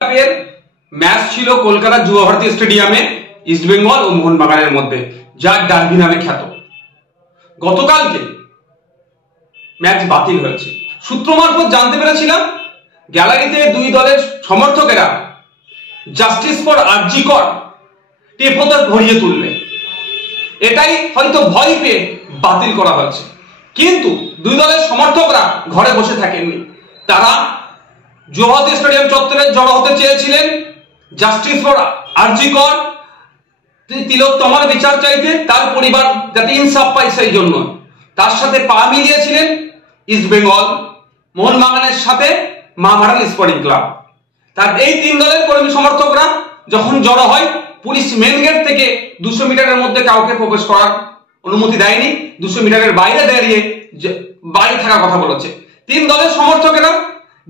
এর ম্যাচ ছিল কলকাতা যুব ভারতী স্টেডিয়ামে ইস্টবেঙ্গল ও মোহনবাগানের মধ্যে, যার ডার্বি নামে খ্যাত। গতকালকে ম্যাচ বাতিল হয়েছে। সূত্র মারফত জানতে পেরেছিলাম গ্যালারিতে দুই দলের সমর্থকেরা জাস্টিস ফর আরজি কর টেপোতে ভরিয়ে তুলবে, এটাই হয়তো ভয় পেয়ে বাতিল করা হয়েছে। কিন্তু দুই দলের সমর্থকরা ঘরে বসে থাকেননি, তারা যুব ভারতী স্টেডিয়াম চত্বরে জড়ো হতে চেয়েছিলেন জাস্টিস ফর আরজি কর, তিলোত্তমার বিচার চাইতে, তার পরিবার যাতে ইনসাফ পায় সেই জন্য। তার সাথে পা মিলিয়েছিলেন ইস্টবেঙ্গল, মোহনবাগানের সাথে মহামারান স্পোর্টিং ক্লাব। তার এই তিন দলের কর্মী সমর্থকরা যখন জড়ো হয়, পুলিশ মেন গেট থেকে 200 মিটারের মধ্যে কাউকে প্রবেশ করার অনুমতি দেয়নি, 200 মিটারের বাইরে দাঁড়িয়ে বাইরে থাকার কথা বলেছে। তিন দলের সমর্থকেরা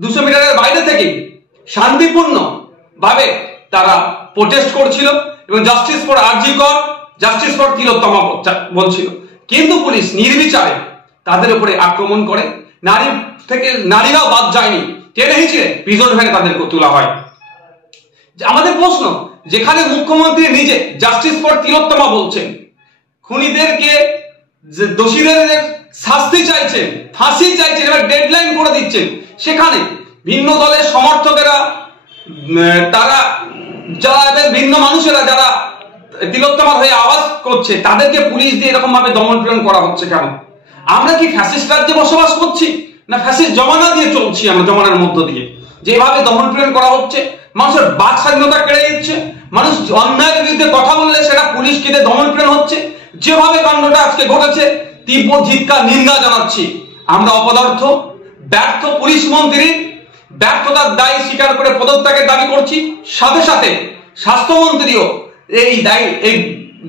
200 মিটারের বাইরে থেকে শান্তিপূর্ণ ভাবে তারা প্রোটেস্ট করছিল এবং জাস্টিস ফর আরজি কর, জাস্টিস ফর তিলোত্তমা বলছিল। কিন্তু পুলিশ নির্বিচারে তাদের উপরে আক্রমণ করে, নারীরাও বাদ যায়নি, টেনে হিঁচড়ে প্রিজন ভ্যানে তাদেরকে তোলা হয়। আমাদের প্রশ্ন, যেখানে মুখ্যমন্ত্রী নিজে জাস্টিস ফর তিলোত্তমা বলছেন, খুনিদেরকে দোষীদের শাস্তি চাইছেন, ফাঁসি চাইছেন, এবার ডেডলাইন করে দিচ্ছেন, সেখানে ভিন্ন দলের সমর্থকেরা, তারা যারা ভিন্ন মানুষেরা যারা তিলোত্তমার হয়ে আওয়াজ করছে, তাদেরকে পুলিশ দিয়ে এরকম ভাবে দমন পীড়ন করা হচ্ছে কেন? আমরা কি ফ্যাসিস্ট রাজ্যে বসবাস করছি, না ফ্যাসিস্ট জমানা দিয়ে চলছি? আমরা জমানার মধ্য দিয়ে যেভাবে দমন পীড়ন করা হচ্ছে, মানুষের বাক স্বাধীনতা কেড়ে দিচ্ছে, মানুষ অন্যায়ের বিরুদ্ধে কথা বললে সেটা পুলিশ কেটে দমন পীড়ন হচ্ছে, যেভাবে কাণ্ডটা আজকে ঘটেছে, তীব্র ধিক্কার নিন্দা জানাচ্ছি। আমরা অপদার্থ, ব্যর্থ পুলিশ মন্ত্রী ব্যর্থতার দায় স্বীকার করে পদত্যাগের দাবি করছি। সাথে সাথে স্বাস্থ্যমন্ত্রীও এই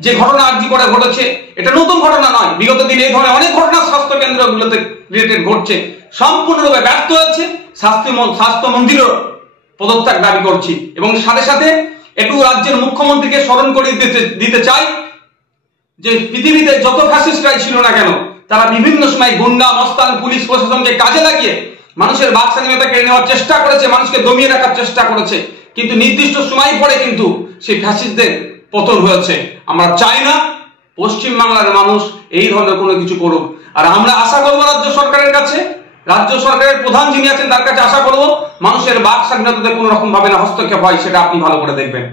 যে ঘটনা আরজি করে ঘটেছে, এটা নতুন ঘটনা নয়, বিগত দিনে এই ধরনের অনেক ঘটনা স্বাস্থ্য কেন্দ্রগুলোতে রিলেটেড ঘটছে, সম্পূর্ণরূপে ব্যর্থ হয়েছে। স্বাস্থ্যমন্ত্রীরও পদত্যাগ দাবি করছি এবং সাথে সাথে একটু রাজ্যের মুখ্যমন্ত্রীকে স্মরণ করে দিতে চাই যে পৃথিবীতে যত ফ্যাসিস্টরাই ছিল না কেন, তারা বিভিন্ন সময় গুন্ডা মস্তান পুলিশ প্রশাসনকে কাজে লাগিয়ে মানুষের বাক স্বাধীনতা কেড়ে নেওয়ার চেষ্টা করেছে, মানুষকে দমিয়ে রাখার চেষ্টা করেছে, কিন্তু নির্দিষ্ট সময় পরে কিন্তু সেই ফ্যাসিস্টদের পতন হয়েছে। আমরা চাই না পশ্চিমবাংলার মানুষ এই ধরনের কোনো কিছু করুক। আর আমরা আশা করবো রাজ্য সরকারের কাছে, রাজ্য সরকারের প্রধান যিনি আছেন তার কাছে আশা করবো মানুষের বাক স্বাধীনতাতে কোনো রকম ভাবে না হস্তক্ষেপ হয়, সেটা আপনি ভালো করে দেখবেন।